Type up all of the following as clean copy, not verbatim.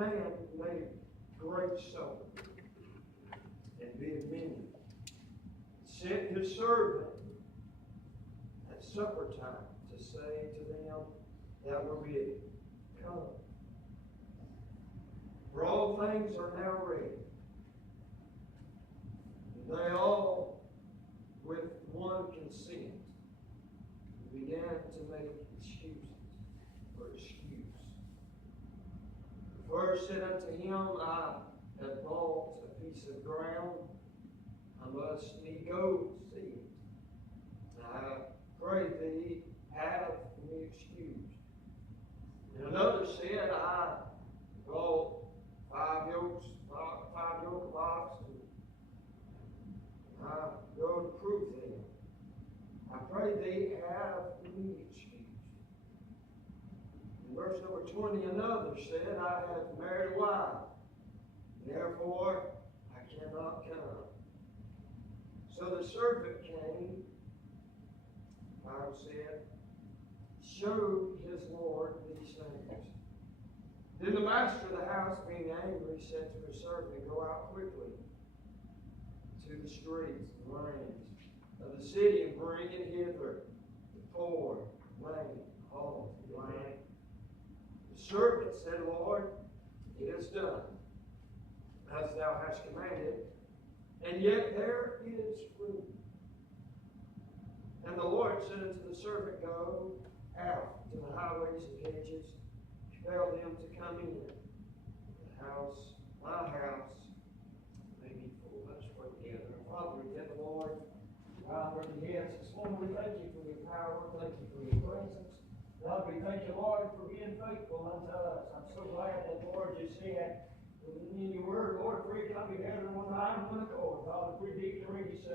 man made great supper, and bid many. Sent his servant at supper time to say to them that were bidden, come. For all things are now ready. And they all, with one consent, began to make excuses for excuse. The first said unto him, I have bought a piece of ground. I must need go see it. I pray thee, have me excused. And another said, I bought 5 yoke of oxen. I go to prove them. I pray thee, have me excused. In verse number 20, another said, I have married a wife, therefore I cannot come. So the servant came, Bible said, showed his Lord these things. Then the master of the house, being angry, said to his servant, go out quickly to the streets and lanes of the city and bring it hither, the poor, lame, halt, blind. The servant said, Lord, it is done, as thou hast commanded, and yet there is room. And the Lord said unto the servant, go out to the highways and hedges, compel them to come in. The house, my house, may be full. Let's pray together. Father, we give the Lord, bow our heads this morning. We thank you for your power. Thank you for your presence. God, we thank you, Lord, for being faithful unto us. I'm so glad that, Lord, you said in your word, Lord, for you come together in one mind, one accord. God, if we decrease,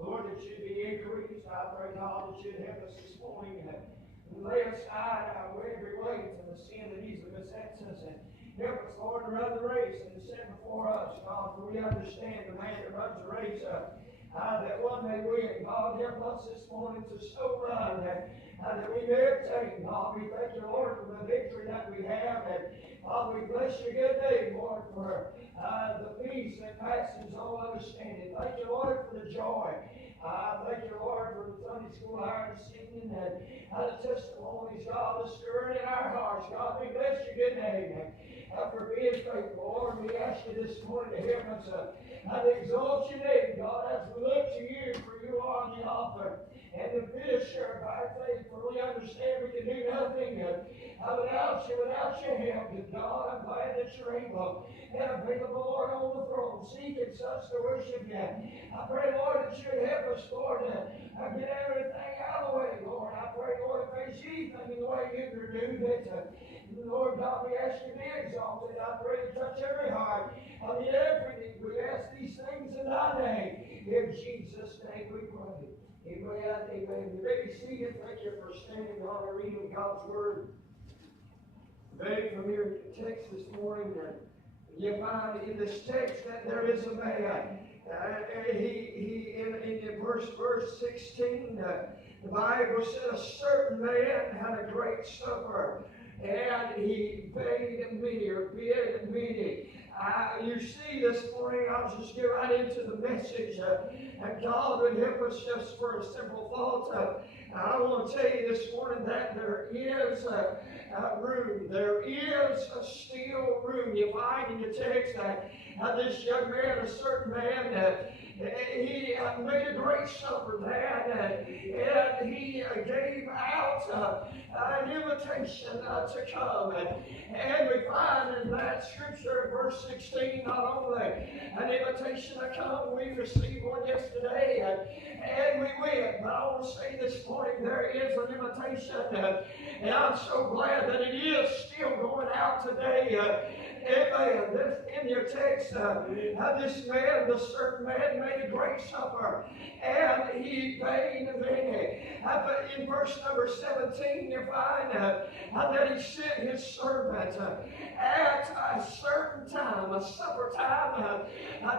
Lord, it should be increased. I pray, God, that you'd help us this morning and lay aside every weight and the sin that easily besets us, and help us, Lord, to run the race that is set before us, God, for we understand the man that runs the race, that one may win. God, help us this morning to so run that we may obtain. God, we thank you, Lord, for the victory that we have, and God, we bless your good name, Lord, for the peace that passes all understanding. Thank you, Lord, for the joy. Thank you, Lord, for the Sunday school hour this evening and the testimonies, God, the stirring in our hearts. God, we bless your good name and for being faithful. Lord, we ask you this morning to help us to exalt your name, God, as we look to you, for you are the author and the finisher of our faith. For we understand we can do nothing without you, without your help. And God, I'm glad that you're able and available, Lord, on the throne, seeking such to worship you. I pray, Lord, that you would help us, Lord, to get everything out of the way, Lord. I pray, Lord, if there's anything in the way you can do that, Lord God, we ask you to be exalted. I pray to touch every heart. I mean, every need. We ask these things in thy name. In Jesus' name we pray. Amen. Amen. You may be seated. Thank you for standing on and reading God's Word. Reading from your text this morning, you find in this text that there is a man. In verse 16, the Bible said a certain man had a great supper, and he bade many, or bid many. You see this morning, I'll just get right into the message, and God would help us just for a simple thought. I want to tell you this morning that there is room. There is still room. You find in your text that this young man, a certain man, he made a great supper there, and he gave out an invitation to come. And we find in that scripture, verse 16, not only an invitation to come, we received one yesterday, and we went. But I want to say this morning, there is an invitation, and I'm so glad that it is still going out today. Amen. This, in your text, this man, the certain man, made a great supper, and he bade many. But in verse number 17, you find that he sent his servant at a certain time. supper time,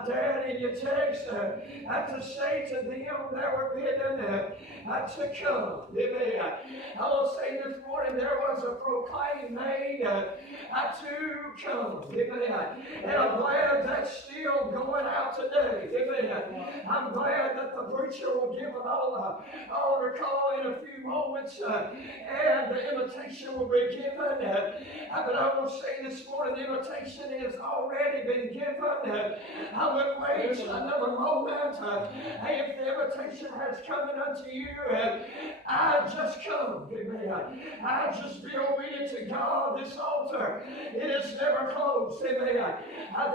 Dad, in your text, to say to them that were bidden to come. Amen. I will say this morning there was a proclaim made to come. Amen. And I'm glad that's still going out today. Amen. I'm glad that the preacher will give an altar call in a few moments, and the invitation will be given. But I will say this morning, the invitation has already been given. I wouldn't wait another moment. If the invitation has come unto you, I just come. Amen. I just be obedient to God. This altar, it is never closed. Amen.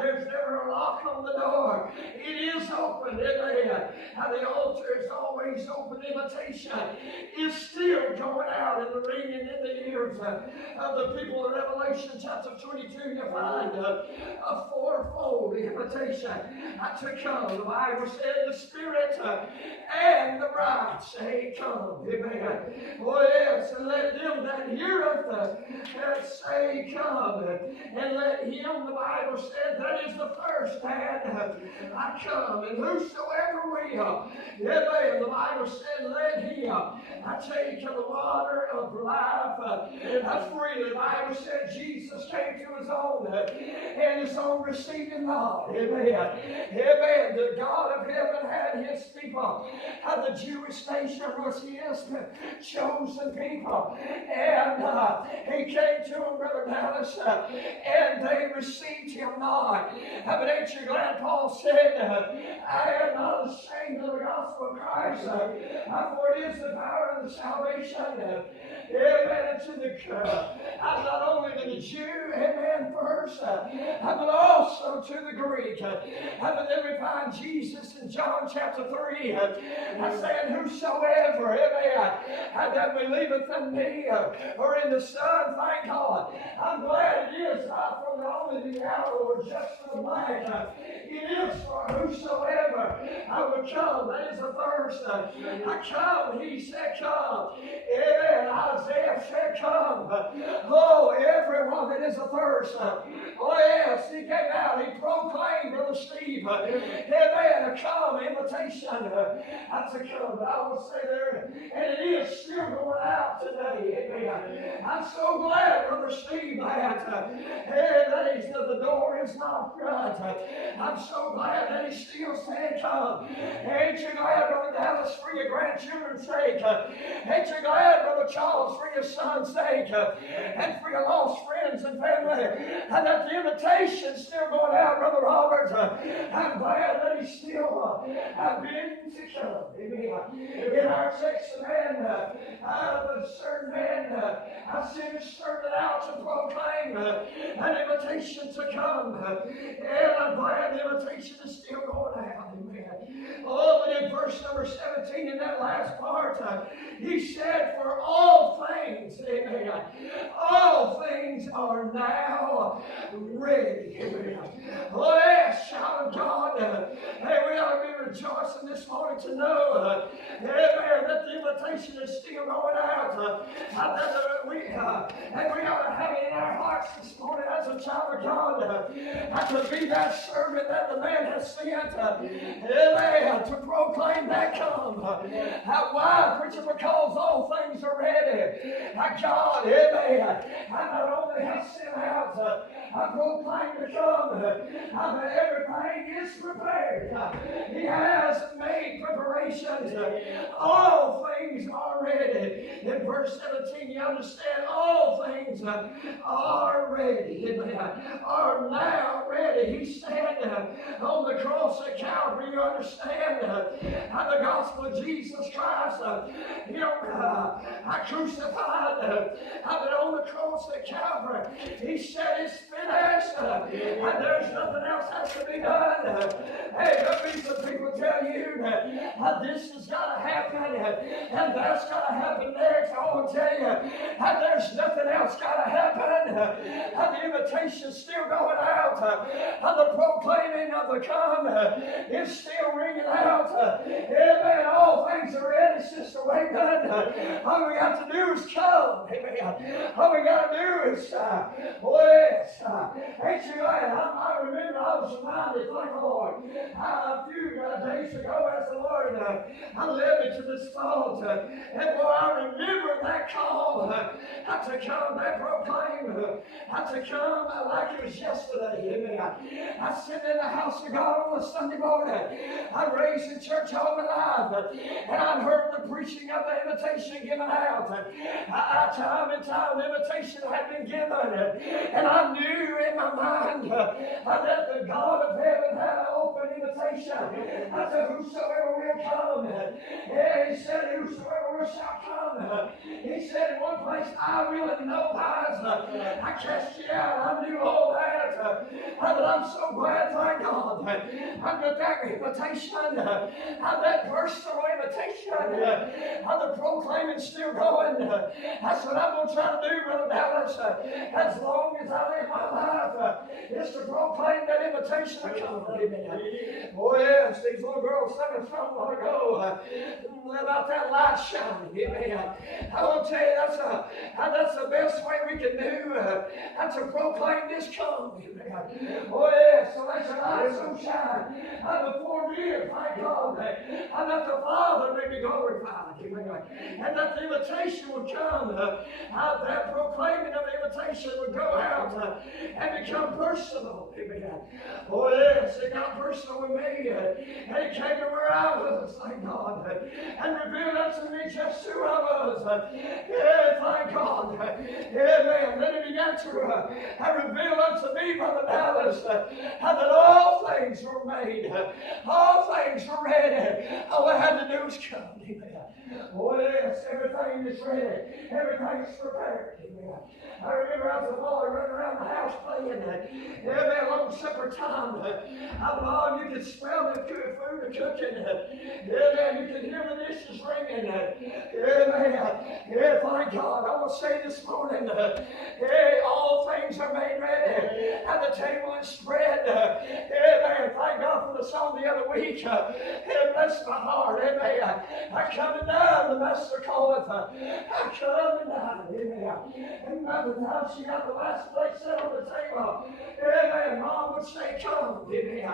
There's never a lock on the door. It is open. Amen. The altar is always open. Invitation is still going out and ringing in the ears of the people in Revelation chapter 22. You find a fourfold invitation to come. The Bible said the Spirit and the bride say, come. Amen. Oh yes, and let them that heareth say, come. And let him, the Bible said, that is the first man I come. And whosoever will, amen, the Bible said, let him I take of the water of life freely. The Bible said Jesus came to his own, and his own received him not. Amen. Amen. The God of heaven had his people. The Jewish nation was his chosen people. And he came to them, Brother Dallas, and they received him not. But ain't you glad Paul said, I am not ashamed of the gospel of Christ, for it is the power of the salvation. Amen. To the not only to the Jew, amen, first, but also to the Greek. But then we find Jesus in John chapter 3, saying, whosoever, amen, that believeth in me or in the Son, thank God. I'm glad it is from only the hour or just for the blank. It is for whosoever I would come. That is a thirst. I come, he said, come. Amen. Isaiah said, come. Oh, everyone that is athirst. Oh, yes, he came out. He proclaimed, Brother Steve. Amen. A come invitation to come. But I will say there, and it is still going out today. Amen. I'm so glad, Brother Steve, that the door is not shut. I'm so glad that he still said, come. Ain't you glad, Brother Dallas, for your grandchildren's sake? Ain't you glad, Brother Charles, for your son's sake? And for your lost friends and family? And that the invitation's still going out, Brother Robert. I'm glad that he's still bidding to come. Amen. In our section, man, a certain man, I sent a servant out to proclaim an invitation to come. And I'm glad the invitation is still going out. Amen. Oh, but in verse number 17, in that last part, he said, for all things, amen, all things are now ready. Amen. Oh, yes, shout of God. Hey, we ought to be rejoicing this morning to know, amen, that the invitation is still going out. And we ought to have it in our hearts this morning as a child of God, to be that servant that the man has sent, amen, to proclaim that come. Why, preacher? Because all things are ready. God, amen, not only has sent out, I proclaim to come, everything is prepared. He has made preparations. All things are ready. In verse 17, you understand, all things are ready. Are now ready. He said on the cross at Calvary, you understand how the gospel of Jesus Christ, I crucified, but on the cross at Calvary, he said it's finished, and there's nothing else has to be done. Hey, there'll be some people tell you that this has got to happen, and that's got to happen next. I want to tell you, there's nothing else got to happen. The invitation's still going out. The proclaiming of the come is still ringing out. Amen. All things are ready, Sister Wayman. All we got to do is come. Amen. All we got to do is, ain't you glad? I I remember I was reminded, thank the Lord, a few days ago as the Lord led me to this thought, and boy, I remember that call to come, that proclaim, to come like it was yesterday. Amen. I sit in the house of God on a Sunday morning. I'm raised in church all my life, and I've heard the preaching of the invitation given out. Time and time, the invitation had been given, and I knew in my mind that the God of heaven had an open invitation to whosoever will come. Yeah, he said, whosoever shall come. He said in one place, I will in no wise. I cast you out. I knew all that. But I'm so glad, thank God, under that invitation, that personal invitation, the proclaiming still going. That's what I'm going to try to do, Brother Dallas, as long as I live my life, is to proclaim that invitation to come. Amen. Oh, yes, these little girls sang a song a while ago about that light shining. Amen. I want to tell you, that's the best way we can do to proclaim this come. Amen. Oh, yes, so let your light so shine before me, thank God, that the Father may be glorified. Amen. And that the invitation would come, that proclaiming of the invitation would go out and become personal. Amen. Oh, yes, it got personal with me, and it came to where I was, thank God, and revealed unto me just who I was. Yeah, thank God. Amen. Then it began to reveal unto me, Brother Dallas, that all things were made, all things were ready. All I had to do was come. Amen. Oh, yes, everything is ready. Everything is prepared. Amen. I remember as a boy running around the house playing. Amen. Long supper time. Lord, you could smell the food cooking. Amen. You could hear the dishes ringing. Amen. Yeah, thank God. I want to say this morning, all things are made ready. And the table is spread. Amen. Thank God for the song the other week. It blessed my heart. Amen. I come and down, the Master calleth. I come and down. Amen. And by the time she got the last place set on the table, amen, Mom would say, come. Amen.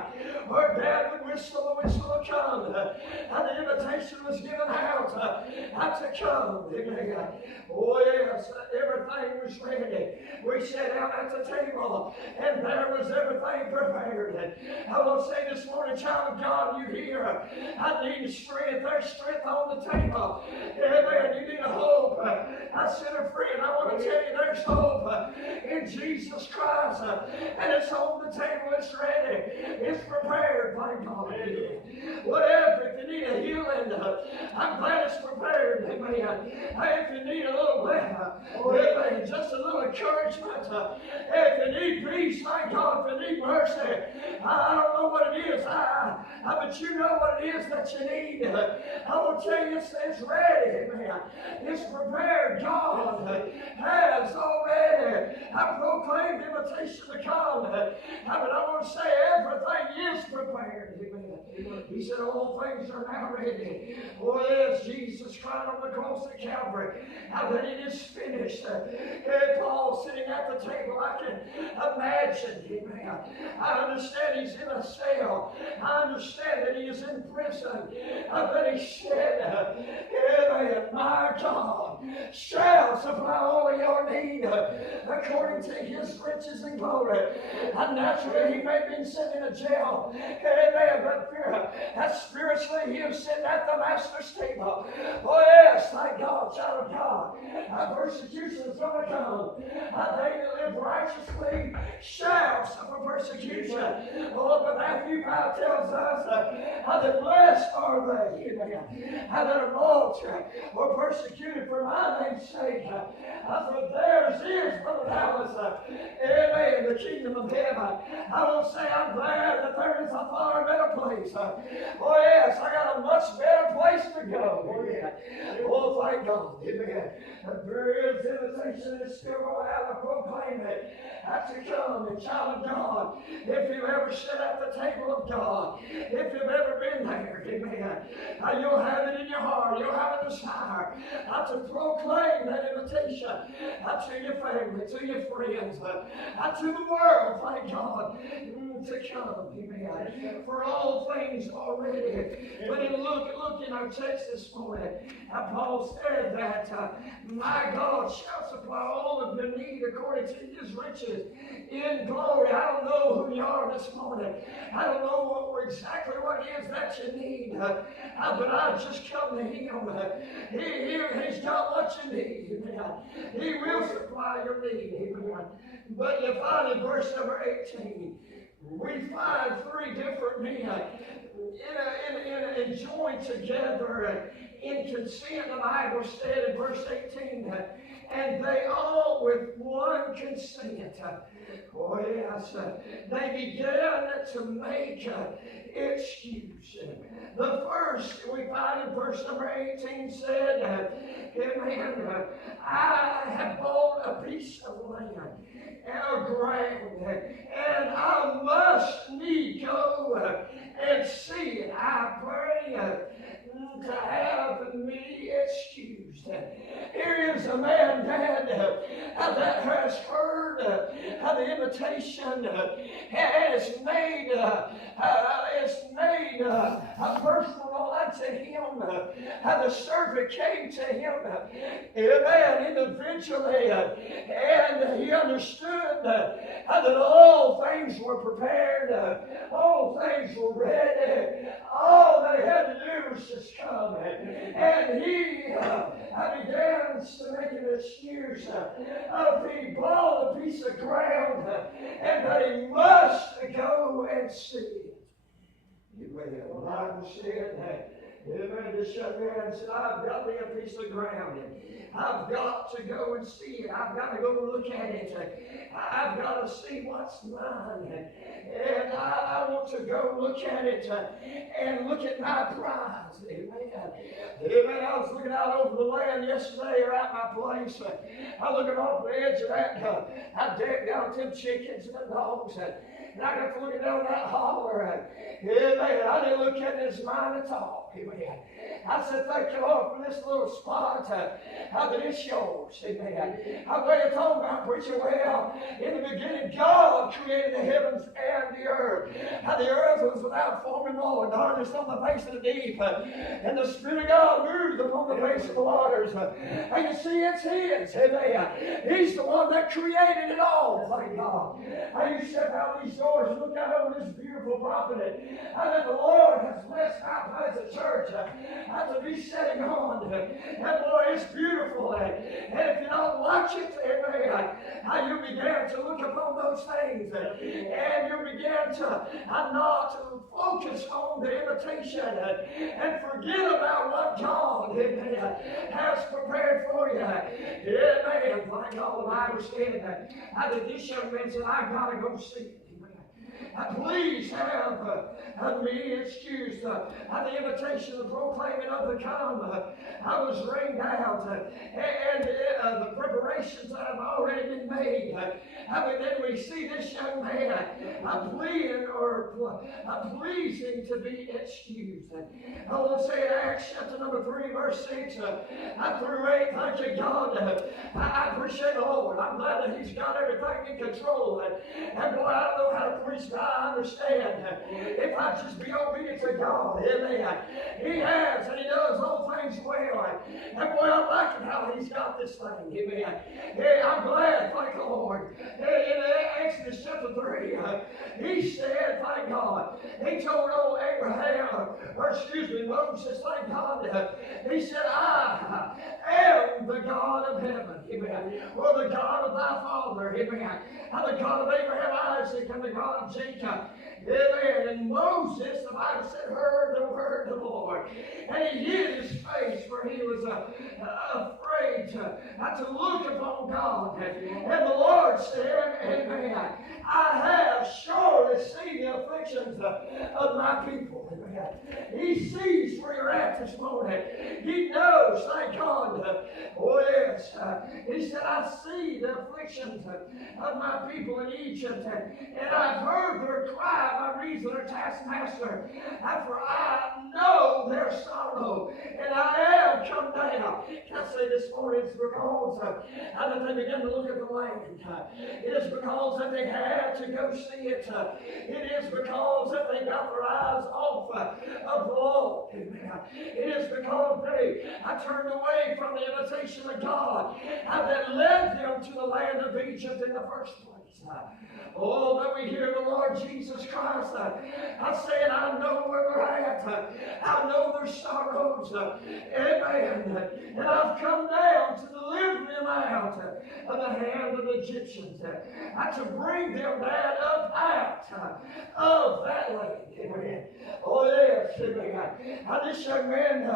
Her dad would whistle the whistle of come. And the invitation was given out to come. Amen. Oh, yes, everything was ready. We sat down at the table, and there was everything prepared. I want to say this morning, child of God, you here, I need strength. There's strength on the table. Amen. You need a hope. I set her free, and I want to tell you there's hope in Jesus Christ. And it's on the table. It's ready. It's prepared. Thank God. Whatever, if you need a healing, I'm glad it's prepared. Amen. If you need a little, amen, just a little encouragement. If you need peace, thank God. If you need mercy, I don't know what it is, but you know what it is that you need. I will tell you, it's ready. Amen. It's prepared. God has already proclaimed the invitation to come. But I want to say everything is prepared. Amen. He said all things are now ready. Oh, yes, Jesus cried on the cross at Calvary. That it is finished. Paul sitting at the table, I can imagine. Amen. I understand he's in a cell. I understand that he is in prison. But he said, amen, my God shall supply all of your need according to his riches and glory. And naturally, he may have been sitting in a jail. Amen. But spiritually, he was sitting at the Master's table. Oh, yes, thank God, child of God. Persecution is going to come. They that live righteously shall suffer persecution. Oh, but Matthew 5 tells us that blessed are they that are mocked or persecuted for my name's sake. For theirs is, Brother Dallas, amen, the kingdom of heaven. I will say I'm glad that there is a far better place. Oh, yes, I got a much better place to go. Amen. Oh, thank God. Amen. There is invitation is still going out to proclaim it. To come, and child of God, if you've ever sat at the table of God, if you've ever been there, amen, you'll have it in your heart, you'll have a desire to proclaim that invitation to your family, to your friends, to the world, thank God. to come. Amen. For all things already. But in look in our text this morning, Paul said that my God shall supply all of your need according to his riches in glory. I don't know who you are this morning. I don't know exactly what it is that you need. But I just come to him. He's got what you need. He will supply your need. But you find in verse number 18, we find three different men joined together in consent. The Bible said in verse 18, and they all with one consent. Oh yes, they began to make excuse. The first we find in verse number 18 said, amen, I have bought a piece of land and ground, and I must need go and see it. I pray to have me excused. Here is a man, Dad, that has heard the invitation, and it's made personal unto him. The servant came to him, amen, individually, and he understood that all things were prepared, all things were ready. All they had to do was just come, and he began to make an excuse. He bought a piece of ground, and they must go and see it. The Bible said, amen, this young man said, I've got me a piece of ground. I've got to go and see it. I've got to go look at it. I've got to see what's mine. And I want to go look at it and look at my prize. Amen. Amen. I was looking out over the land yesterday or at my place. I was looking off the edge of that. I decked out them chickens and the dogs. And I got to look down that holler. Amen. I didn't look at this mine at all. Amen. I said, thank you, Lord, for this little spot. How that it's yours. Amen. How way you talking about, preacher? Well, in the beginning, God created the heavens and the earth. How the earth was without form and void, darkness on the face of the deep. And the Spirit of God moved upon the face of the waters. And you see, it's His. Amen. He's the one that created it all. Thank God. And you step out these doors and look out over this beautiful property. And that the Lord has blessed our place of church. To be setting on. And boy, it's beautiful. And if you don't watch it, amen, you begin to look upon those things. And you begin to not focus on the invitation and forget about what God, amen, has prepared for you. Amen. Thank God, the Bible said that this young man said, I've got to go see it. Please have me excused. The invitation, the proclaiming of the come, I was ringed out, and the preparations that have already been made. But then we see this young man pleading or pleasing to be excused. I want to say in Acts chapter number 3, verse 6, through 8, thank you, God. I appreciate the Lord. I'm glad that He's got everything in control. And boy, I don't know how to preach, but I understand. If I just be obedient to God, amen. He has, and He does all things well. And boy, I'm liking how He's got this thing, amen. Hey, I'm glad, thank the Lord. In Exodus chapter 3, He said, thank God, He told old Moses, thank God, He said, I am the God of heaven, amen. Or the God of thy father, amen. I'm the God of Abraham, Isaac, and the God of Jacob. Amen. And Moses, the Bible said, heard the word of the Lord. And he hid his face, for he was afraid to look upon God. And the Lord said, amen, I have surely seen the afflictions of my people. Amen. He sees where you're at this morning. He knows, thank God. Oh yes. He said, I see the afflictions of my people in Egypt, and I've heard their cry by reason enemies and their taskmaster. For I know their sorrow, and I am come down. Can I say this morning, it's because that they began to look at the land. It is because that they had to go see it. It is because that they got their eyes off of the Lord. It is because they turned away from the invitation of God that led them to the land of Egypt in the first place. Oh, that we hear the Lord Jesus Christ. I said, I know where they're at. I know their sorrows. Amen. And I've come down to deliver them out of the hand of the Egyptians. To bring them down up out of that land. Amen. Oh, yes. Amen. This young man,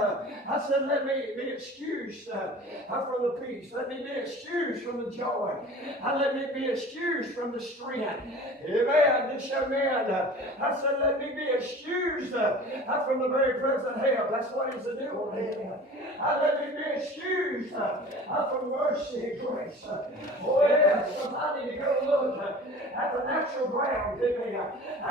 I said, let me be excused from the peace. Let me be excused from the joy. Let me be excused from the strength. Amen. This young man, I said, let me be excused from the very present help. That's what he's doing. Let me be excused from mercy and grace. Oh, yes. I need to go look at the natural ground. Amen.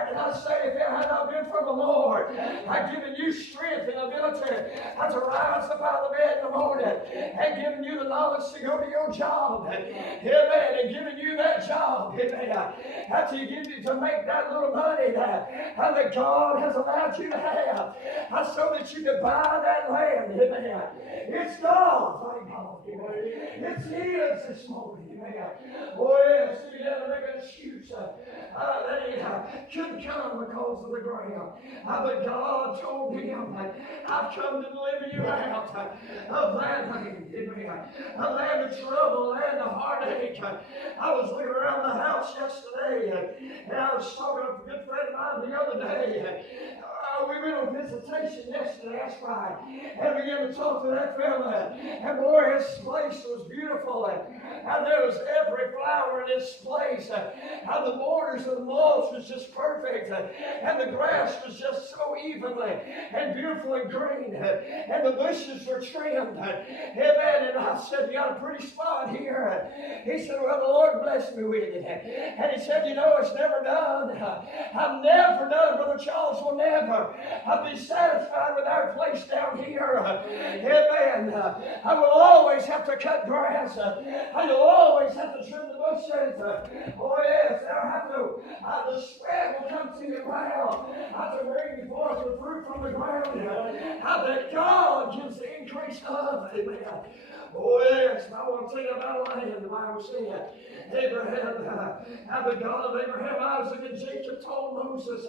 Can I say, if it had not been for the Lord, I've given you strength and ability to rise up out of the bed in the morning and given you the knowledge to go to your job. Amen. And giving you that job. Amen. To give you to make that little money that God has allowed you to have, so that you can buy that land. Amen. It's God. Thank God. It's His this morning. Amen. Oh, yes, He had to make an excuse that He couldn't come because of the ground. But God told him, I've come to deliver you out of that land. Amen. A land of trouble, a land of heartache. I was looking around the house yesterday, and I was talking to a good friend of mine the other day. We went on visitation yesterday, that's right, and began to talk to that fella. And boy, his place was beautiful, and there was every flower in this place. And the borders of the mulch was just perfect, and the grass was just so evenly and beautiful and green, and the bushes were trimmed. Amen. And I said, you got a pretty spot here. He said, well, the Lord blessed me with it. And he said, you know, it's never done. I've never done, Brother Charles will never. I'll be satisfied with our place down here. Amen. I will always have to cut grass. I will always have to trim the bushes. Oh, yes. I'll have to, the spread will come to the ground. I have to bring forth the fruit from the ground. That God gives the increase of. Amen. Oh, yes. I want to tell you about land. The Bible said, Abraham, the God of Abraham, Isaac, and Jacob told Moses,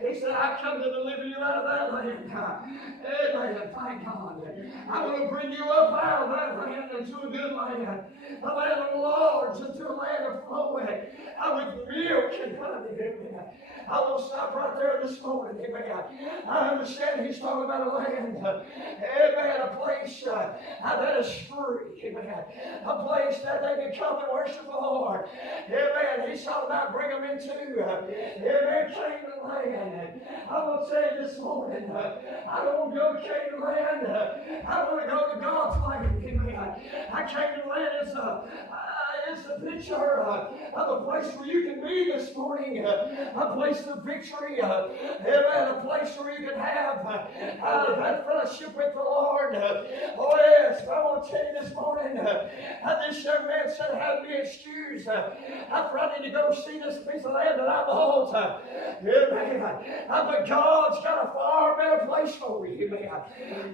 he said, I come to deliver you out of that land. Amen. Thank God. I want to bring you up out of that land into a good land. A land of large, into a land of flowing. With milk and honey. Amen. I will stop right there this morning. Amen. I understand he's talking about a land. Amen. A place that is free. Amen. A place that they can come and worship the Lord. Amen. He's talking about bring them into amen, Canaan land. I will say this morning, I don't want to go to Canaan land. I want to go to God's land. Amen. Canaan land is a picture of a place where you can be this morning, a place of victory, amen, a place where you can have that fellowship with the Lord. Oh, yes, I want to tell you this morning, this young man said, have me excused. I'm ready to go see this piece of land that I bought. Amen. But God's got a far better place for me. Amen.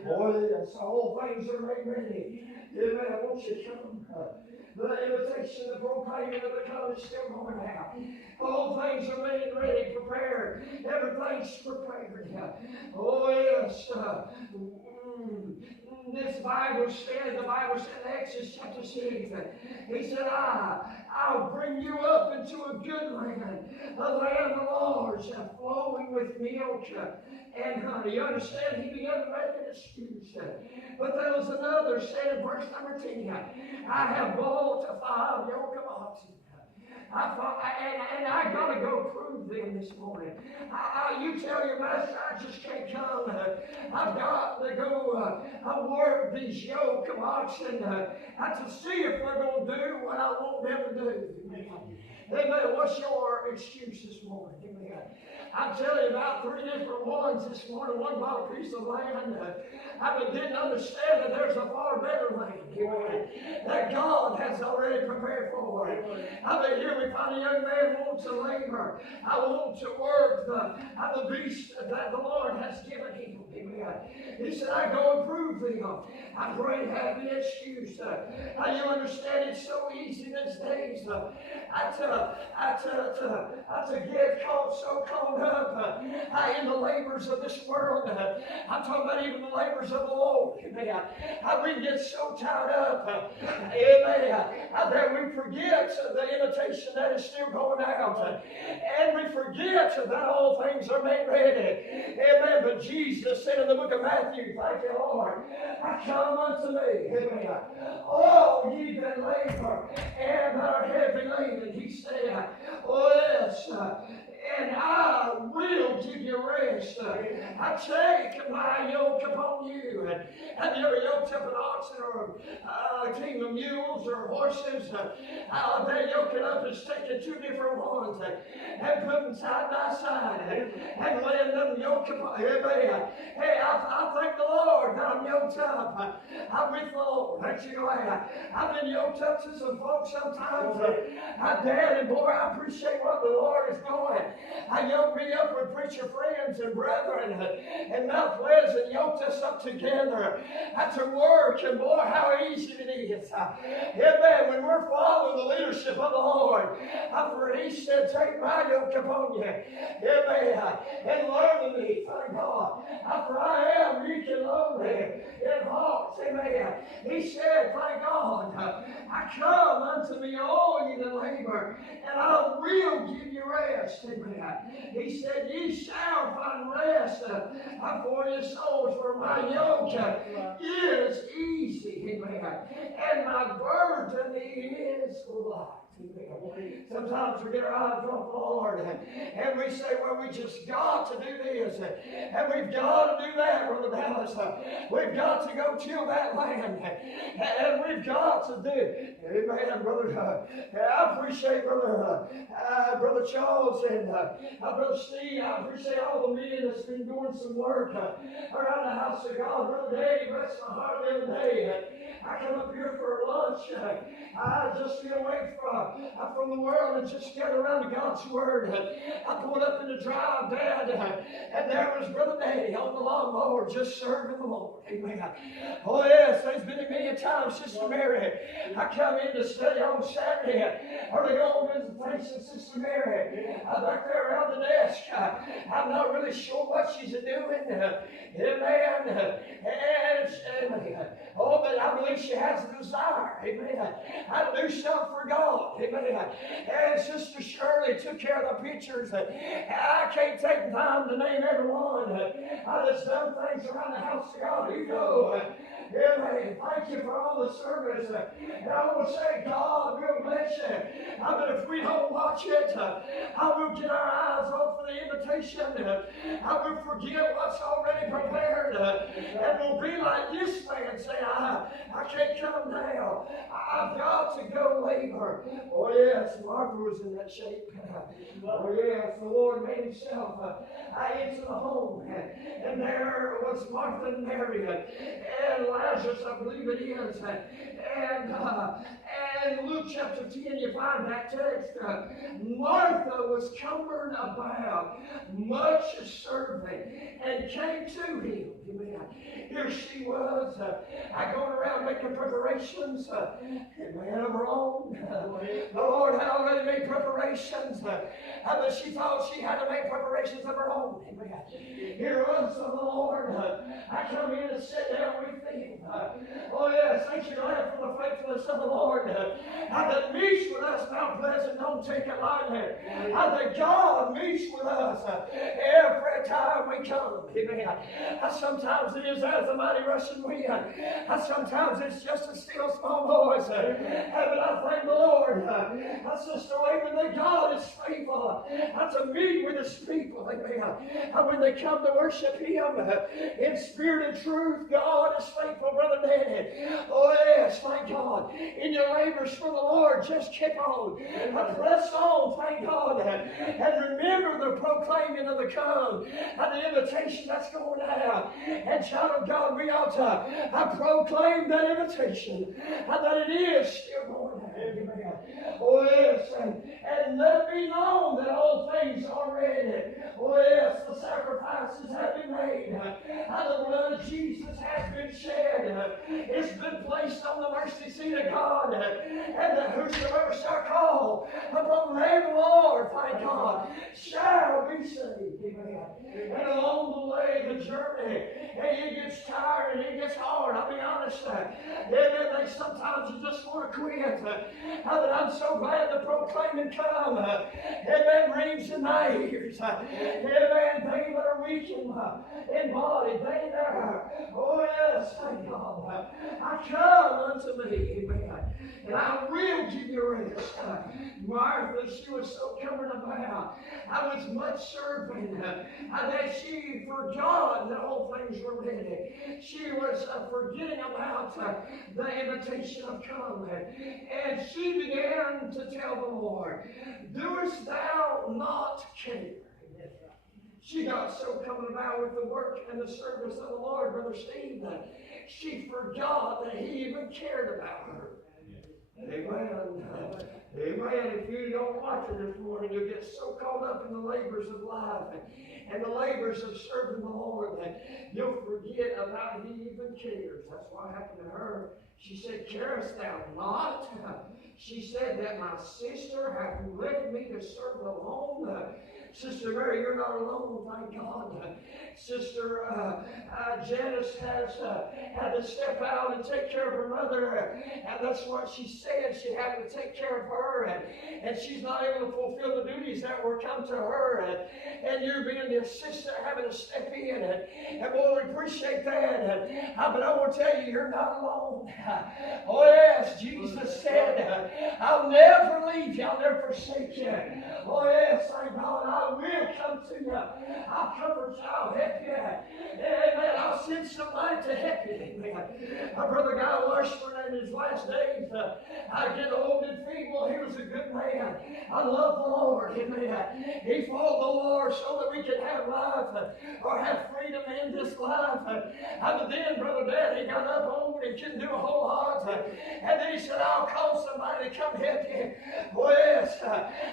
Oh, yes, all things are made ready. Amen. Won't you come? The invitation, the proclaiming of the covenant is still going out. All things are made ready, prepared. Everything's prepared. Oh, yes. This Bible said, the Bible said in Exodus chapter 6, he said, I'll bring you up into a good land, a land of large, flowing with milk and honey. You understand? He began to make an excuse. But there was another said in verse number 10, I have bought 5 yoke of oxen. And I got to go prove them this morning. You tell your master, I just can't come. I've got to go work these yoke of oxen to see if they're going to do what I want them to do. Amen. What's your excuse this morning? Amen. I'm telling you about 3 different ones this morning. One bought a piece of land. I didn't understand that there's a far better land that God has already prepared for it. Here we find a young man wants to labor. I want to work the beast that the Lord has given him. Amen. He said, I go and prove them. I pray have the excuse. You understand it's so easy these days. To get so caught up in the labors of this world. I'm talking about even the labors of the Lord. Amen. We get so tied up. Amen. That we forget the invitation that is still going out. And we forget that all things are made ready. Amen. But Jesus said in the book of Matthew, thank you, Lord, come unto me. Amen. All ye that labor and are heavy laden. He said, oh yes, and I will give you rest. I take my yoke upon you. Have you ever yoked up an oxen or a team of mules or horses? They're yoking up and sticking 2 different ones and put them side by side and letting them yoke upon. Hey, I thank the Lord that I'm yoked up. I'm with the Lord. Ain't you glad? I've been yoked up to some folks sometimes. Dad, and boy, I appreciate what the Lord is doing. I yoked me up with preacher friends and brethren and Mount Pleasant yoked us up together to work, and boy, how easy it is. Amen. When we're following the leadership of the Lord, for He said, take my yoke upon you. Amen. And learn of me, thank God. For I am meek and lowly in heart. Amen. He said, thank God, I come unto me, all ye that labor, and I will give you rest. Amen. He said, ye shall find rest for your souls, for my yoke is easy. Amen. And my burden is light. Sometimes we get our eyes off the Lord and we say, well, we just got to do this and we've got to do that, Brother Dallas. We've got to go till that land and we've got to do. Amen, Brother. I appreciate Brother Charles and Brother Steve. I appreciate all the men that's been doing some work around the house of God. Brother Dave, bless my heart the other day. I come up here for lunch. I just get away from the world and just get around to God's Word. I pulled up in the drive, Dad, and there was Brother Daddy on the lawnmower just serving the Lord. Amen. Oh, yes, there's been many times, Sister Mary. I come in to study on Saturday, or to go on visitation, Sister Mary. I'm back there around the desk. I'm not really sure what she's doing. Amen. Amen. Oh, but I believe she has a desire. Amen. I do something for God. Amen. And Sister Shirley took care of the pictures. I can't take time to name everyone. I just done things around the house of God. You know. Amen. Thank you for all the service. And I want to say, God will bless you. But if we don't watch it, I will get our eyes off of the invitation. I will forget what's already prepared. And we'll be like this man, say, I can't come now. I've got to go labor. Oh, yes, Martha was in that shape. Oh, yes, the Lord made Himself into the home. And there was Martha and Mary and Lazarus, I believe it is. And Luke chapter 10, you find that text. Martha was cumbered about, much serving, and came to Him. Amen. Here she was, going around making preparations. Amen, of her own. The Lord had already made preparations. But she thought she had to make preparations of her own. Amen. Here was the Lord. I come in and sit down with Him. Oh yes, thank you, Lord, for the faithfulness of the Lord. That meets with us, Mount Pleasant, don't take it lightly. That God meets with us every time we we come. Amen. Sometimes it is as a mighty rushing wind. Sometimes it's just a still small voice. But I thank the Lord. Sister Wayman, that God is faithful to meet with His people. Amen. When they come to worship Him in spirit and truth, God is faithful, Brother Danny. Oh yes, thank God. In your labors for the Lord, just keep on. Press on, thank God. And remember the proclaiming of the come and the invitation that's going out. And child of God, we ought to proclaim that invitation and that it is still going out. Amen. Oh yes, and let it be known that all things are ready. Oh yes, the sacrifices have been made, and the blood of Jesus has been shed. It's been placed on the mercy seat of God, and that whosoever shall call upon the name of the Lord, thank God, shall be saved. Amen. And along the way, the journey, and it gets tired and it gets hard. I'll be honest. Amen. Sometimes you just want to quit. But I'm so glad the proclaiming come. Amen. Rings in my ears. Amen. They that are weak in body, they that are, oh yes, thank God. I come unto me. Amen. And I will give you rest. Martha, she was so coming about. I was much serving. That she forgot that all things were ready. She was forgetting about the invitation of come. And she began to tell the Lord, doest thou not care? She got so coming about with the work and the service of the Lord, Brother Steve, that she forgot that He even cared about her. Amen. Amen. If you don't watch it this morning, you'll get so caught up in the labors of life and the labors of serving the Lord that you'll forget about He even cares. That's what happened to her. She said, carest thou not? She said that my sister hath left me to serve alone. Sister Mary, you're not alone, thank God. Sister Janice has had to step out and take care of her mother, and that's what she said. She had to take care of her, and she's not able to fulfill the duties that were come to her, and you're being the assistant, having to step in, and boy, we appreciate that. But I want to tell you, you're not alone. Oh yes, Jesus said, I'll never leave you, I'll never forsake you. Oh yes, thank God, I will come to you. I'll comfort you, I'll help you. Amen. I'll send somebody to help you. Amen. My brother Guy Washburn in his last days, getting old and feeble, he was a good man. I love the Lord. Amen. He followed the Lord so that we could have life or have freedom in this life. But then, Brother Dad, he got up old and couldn't do a whole lot. And then he said, I'll call somebody to come help you. Oh yes,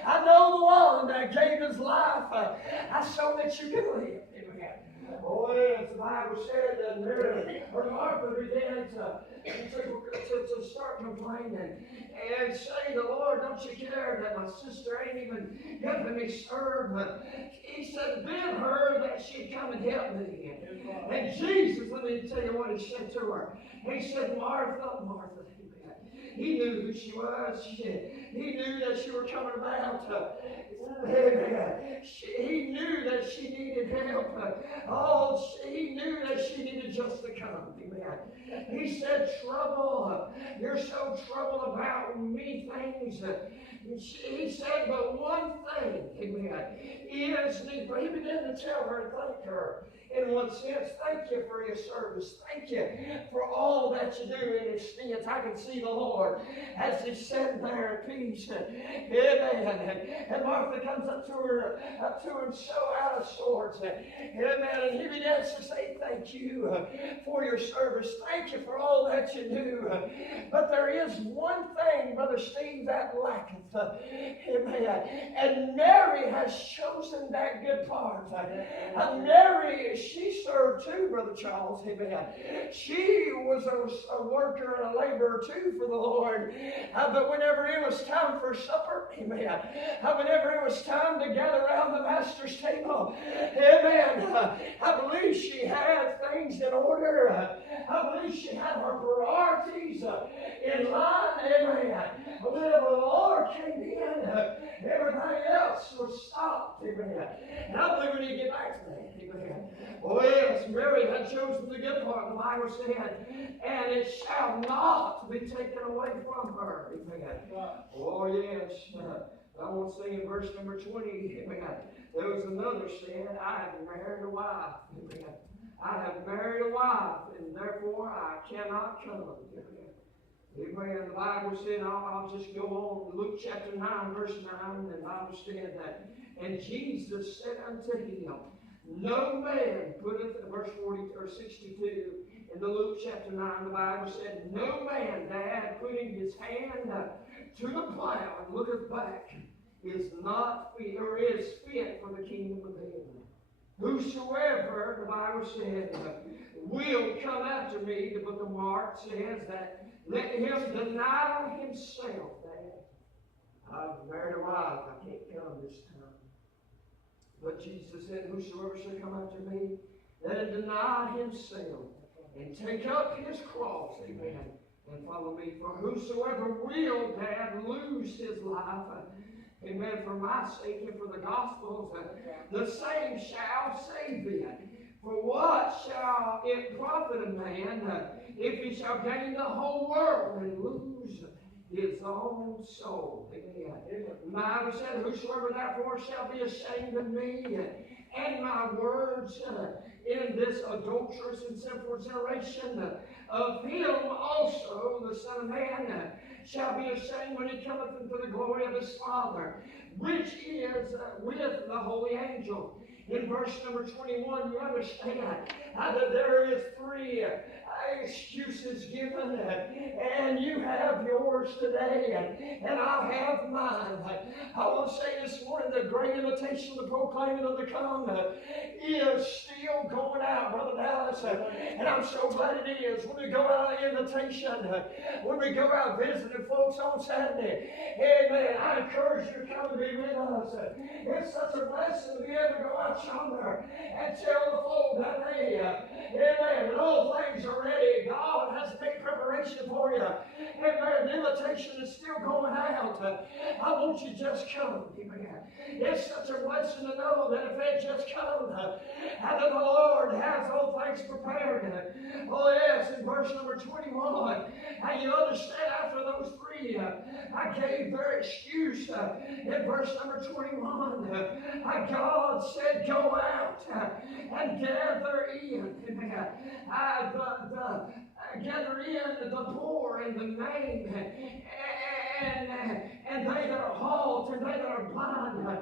I know the one that gave his life so that you can live. Amen. Oh yes, the Bible said that Mary or Martha began to start complaining and say, the Lord, don't you care that my sister ain't even helping me serve? He said, bid her that she'd come and help me. And Jesus, let me tell you what he said to her. He said, Martha, Martha. He knew who she was. He knew that she was coming about. He knew that she needed help. He knew that she needed just to come. Amen. He said, trouble. You're so troubled about many things. He said, but one thing, amen, is needful. He began to tell her and thank her. In one sense, thank you for your service. Thank you for all that you do in His stance. I can see the Lord as He's sitting there in peace. Amen. And Martha comes up to him so out of sorts. Amen. And he begins to say, thank you for your service. Thank you for all that you do. But there is one thing, Brother Steve, that lacketh. Amen. And Mary has chosen that good part. And Mary, she served too, Brother Charles. Amen. She was a worker and a laborer too for the Lord. But whenever it was time for supper, amen. Whenever it was time to gather around the Master's table, amen. I believe she had things in order. I believe she had her priorities in line. Amen. Whenever the Lord came in, everything else was stopped. Amen. And I believe we need to get back to that. Amen. hadn't chosen the good part, the Bible said, and it shall not be taken away from her. Amen. Oh, yes. I want to say in verse number 20, amen, there was another said, I have married a wife. Amen. I have married a wife, and therefore I cannot come. Amen. The Bible said, I'll just go on. Luke chapter 9, verse 9, and the Bible said that, and Jesus said unto him, no man putteth, verse 40 or 62, in the Luke chapter 9, the Bible said, no man, Dad, putting his hand to the plow and looketh back, is not fit, or is fit for the kingdom of heaven. Whosoever, the Bible said, will come after me, the book of Mark says that, let him deny himself. Dad, I've married a wife, I can't come this time. But Jesus said, whosoever shall come after me, let him deny himself and take up his cross, amen, and follow me. For whosoever will, Dad, lose his life, amen, for my sake and for the gospel's, the same shall save it. For what shall it profit a man if he shall gain the whole world and lose his own soul? Amen. The Bible said, whosoever therefore shall be ashamed of me and my words in this adulterous and sinful generation, of him also the Son of Man shall be ashamed when he cometh into the glory of his Father, which is with the holy angels. In verse number 21, you understand that there is three excuses given, and you have yours today, and I have mine. I want to say this morning, the great invitation to proclaiming of the come is still going out, Brother Dallas, and I'm so glad it is. When we go out on invitation, when we go out visiting folks on Saturday, amen, I encourage you to come and be with us. It's such a blessing to be able to go out yonder and tell the folk that, hey, amen, that all things are ready. God has made preparation for you. Amen. The invitation is still going out. I want you to just come. Amen. It's such a blessing to know that if they just come, and that the Lord has all things prepared. Oh yes, in verse number 21, and you understand after those three, I gave their excuse. In verse number 21, God said, go out and gather in. Amen. Gather in the poor and the maimed, and they that are halt, and they that are blind.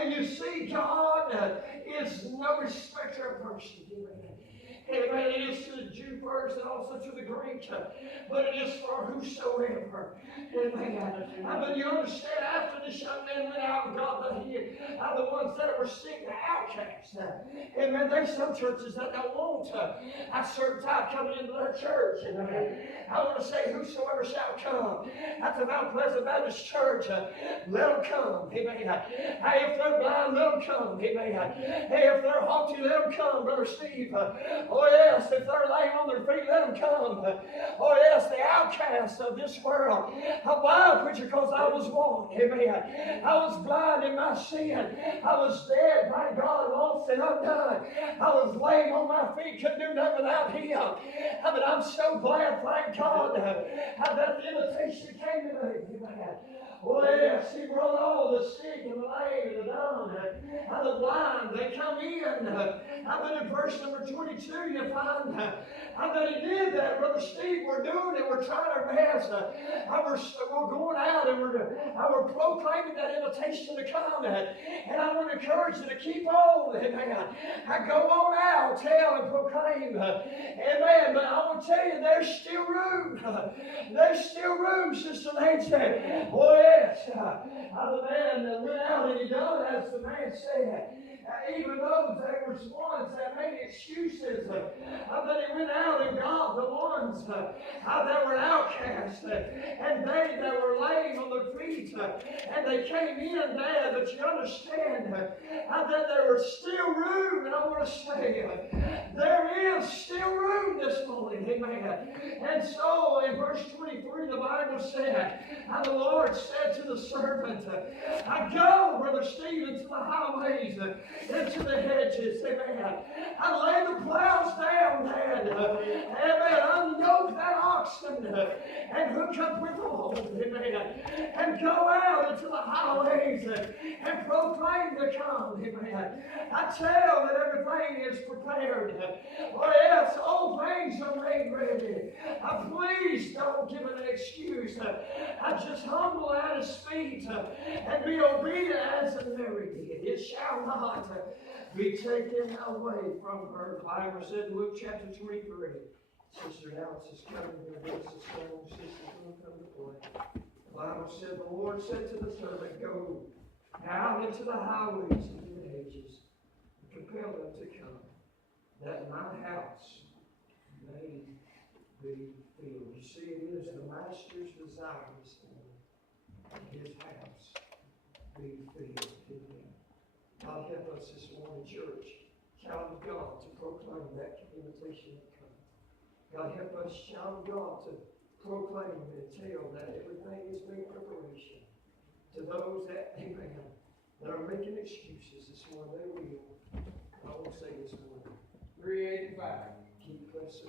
And you see, God is no respecter of persons. Amen. It is to the Jew first and also to the Greek, but it is for whosoever. Amen. But you understand, after this young man went out and got the ones that were sick, the outcasts. Amen. There's some churches that don't want a certain type coming into their church. Amen. I want to say, whosoever shall come at the Mount Pleasant Baptist Church, let them come. Amen. Hey, if they're blind, let them come. Amen. Hey, if they're haughty, let them come, Brother Steve. Oh yes, if they're laying on their feet, let them come. Oh yes, the outcasts of this world. Why, preacher? Because I was one. Amen. I was blind in my sin. I was dead, my God, lost and undone. I was laying on my feet, couldn't do nothing without Him. But I'm so glad, thank God, that the invitation came to me. Amen. Oh yes, He brought all the sick and the lame and the dumb and the blind. They come in. But in verse number 22, you find that He did that. Brother Steve, we're doing it. We're trying our best. We're going out and we're proclaiming that invitation to come. And I want to encourage you to keep on. Amen. Go on out, tell and proclaim. Amen. But I want to tell you, there's still room. There's still room, Sister Nancy. Oh, yes. The man that went out and he done as the man said. Even though there was ones that made excuses, that he went out and got the ones that were outcast, and they that were laying on their feet, and they came in there. But you understand that there was still room, and I want to say there is still room this morning. Amen. And so in verse 23, the Bible said, and the Lord said to the servant, I go, Brother Stephen, to the highways, into the hedges. Amen. I lay the plows down Amen. Unyoke that oxen and hook up with the Lord. Amen. And go out into the highways and proclaim the come. Amen. I tell that everything is prepared. Or else all things are made ready. Please don't give an excuse. I just humble at His feet and be obedient as Mary did. It shall not be taken away from her. The Bible said in Luke chapter 23. Sister Alice is coming here. This is strong. Sister's going to come to play. The Bible said, the Lord said to the servant, go out into the highways and the hedges and compel them to come, that my house may be filled. You see, it is the Master's desire this morning that His house be filled. Amen. God help us this morning, church, child of God, to proclaim that invitation of come. God help us, child of God, to proclaim and tell that everything is made preparation. To those that, amen, that are making excuses this morning, they will. I want to say this morning, 385, keep pressing.